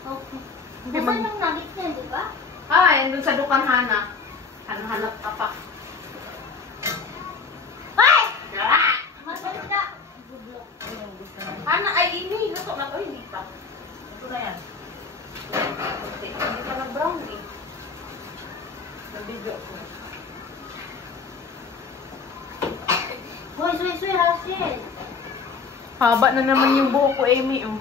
Okay. Nasaan yung nuggets na yun, di ba? Ay, doon sa dukan Hana. Hanap ka pa. Ay! Maganda. Bublok. Hana, ay ini. Luto na to, hindi pa. Ito na yan. Hindi pa na-brown eh. Nabidyo ko. Hoy, soy, Rachel. Haba na naman yung buhok ko, Amy. Oh.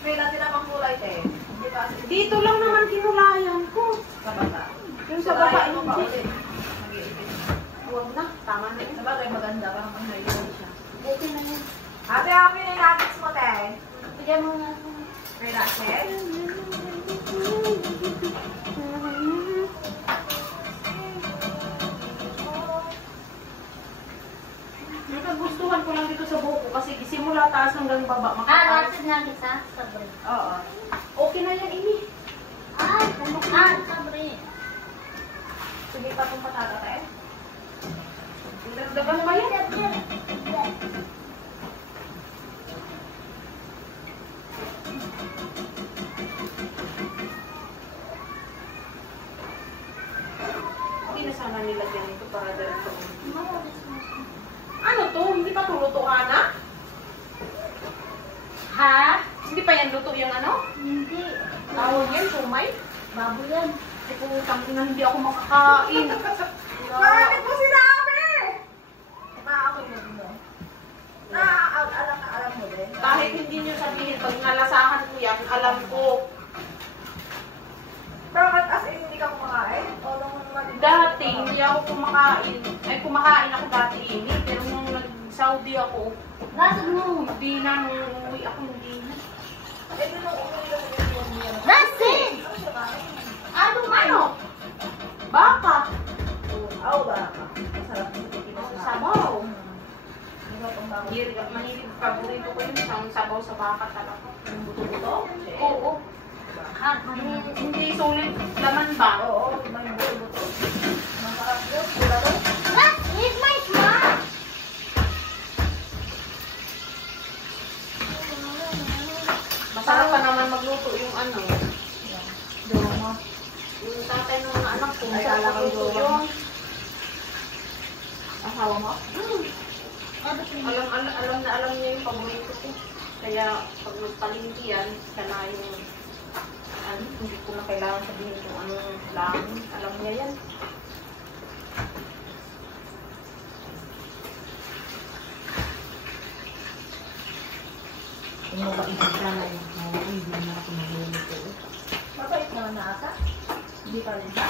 May natin na pang kulay, te. Dito lang naman kinulayan ko. Sa bata. Yung sa baba, Kulayan mo pa hindi. ulit. Mag-iipin. Huwag na. Tama na yun. Sabagay maganda, parang ang naiwan siya. Okay na yun. Ate, ako yung nuggets mo, te. Bigyan mo nga. May Rachel? Nakagustuhan ko lang dito sa buhok ko kasi simula taas hanggang baba. Makataas. Rachel nuggets ha? Sabre. Oo. Okay na yan, Amy. Sabre. Sige pa itong patata, te. Dagdagan pa yan. Hindi na sana nilagyan ito para diretso. Ano to? Hindi pa tuluto, Hana? Ha? Hindi pa yan luto yung ano? Hindi. Tawag yan, sumay? Babo yan. Ay, putang ina, hindi ako makakain. Bakit mo sinabi? Maamoy mo din mo. Alam mo din. Kahit hindi nyo sabihin, pag nalasahan ko yan, alam ko. Bakit as in hindi ka kumakain? O nung Dati, hindi ako kumakain. Ay, kumakain ako dati ini. Pero nung nag-Saudi ako, Rachel mo. hindi na, nung umuwi ako, hindi na. ito nung umuwi lang yung Rachel! Ano? Ano? Baka. Oo, baka. Masarap yung tikitas na. Sabaw. Hindi Mahilig, paborito ko yung sabaw sa baka talaga. yung buto-buto? Oo. Yung hindi sulit laman ba? Oo, may buto-buto. Masarap yun. Wala daw. That is my smart! Masarap pa naman magluto yung ano. Doma. Yung tatay ng mga anak ko. Ay, Masarap alam ko magluto yung- yung Asawa mo? alam niya yung paborito ko. Kaya pag nagpalingki yan, siya na yung ano, hindi ko na kailangan sabihin kung anong lang. Alam niya yan. Yung mabait siya na yung hindi na ako magluluto. Mabait naman na ata. Hindi pa rin siya.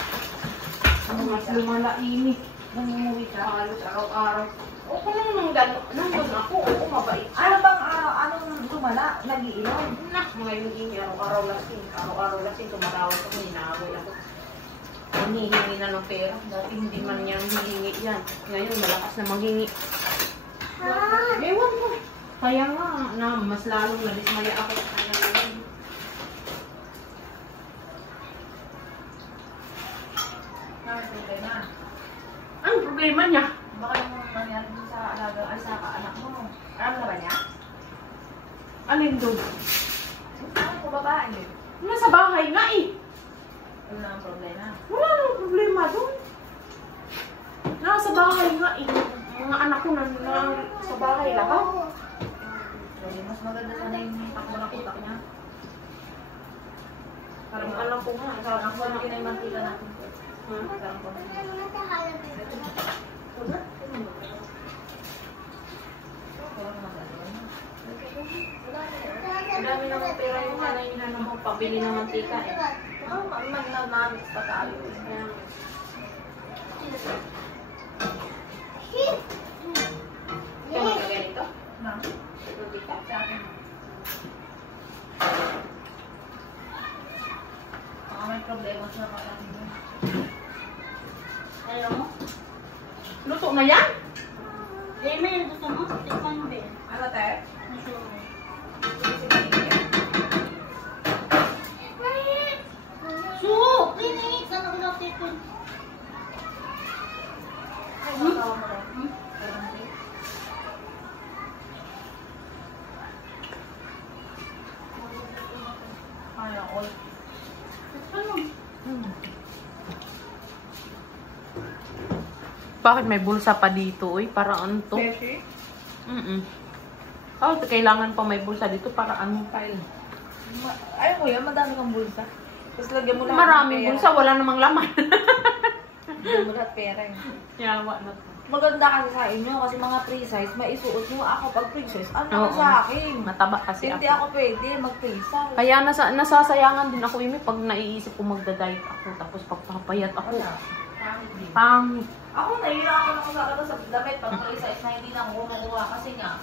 Ano mas lumalainit. Nung umuwi ka. Halos araw-araw. O kung nang gano'n, nandun ako, oo, mabait. Ano bang anong lumala? Nag-iinom? Na, ngayon ini araw-araw lasing. Araw-araw lasing, tumatawag ako, inaaway ako. Hinihingi na ng pera. Dati hindi man niya hihingi yan. Ngayon, malakas na maghingi. Ewan ko. Kaya nga, na, mas lalong nadismaya ako sa kanya ngayon. Na. Ang problema niya? Baka yung nangyari dun sa alaga, ay sa anak mo. Alam na ba niya? Alin doon? Ano ko babae yun? Nasa bahay nga eh. Ano na ang problema? Wala nang problema doon. Nasa bahay nga eh. Mga anak ko na sa bahay lahat. Kasi mas maganda sana yung takbo ng utak niya. Parang alam ko nga. Ang konti na yung mantika natin. Parang konti. Ang dami naman pera yung nanay na naman pabili ng mantika eh. Manamit pa tayo. Kaya, ikaw magaganito? Ma'am? Mantika? Sa akin. Baka may problema siya kapatid mo. Alam mo? Luto na yan? May gusto mo? Tikman mo din. Ano, te? Su! Clinic! Saan ako naktikon? Bakit may bulsa pa dito, uy? Para ano to? Beshi? Oh, kailangan pa may bulsa dito para ano? File. Ayaw ko yan, madami kang bulsa. Tapos lagyan mo lahat Maraming ng pera. bulsa, wala namang laman. Lagyan mo lahat pera eh. Yawa na to. Maganda kasi sa inyo kasi mga free size, maisuot nyo. Ako pag free size, ano Oo. ka sa akin? Mataba kasi Hindi ako. ako pwede mag-free size. Kaya nasasayangan din ako, Imi, pag naiisip ko magda-diet ako. Tapos pagpapayat ako. Pangit din. Pangit. Ako, nahihila ako na sa damit pag free size na hindi na ako kumukuha kasi nga,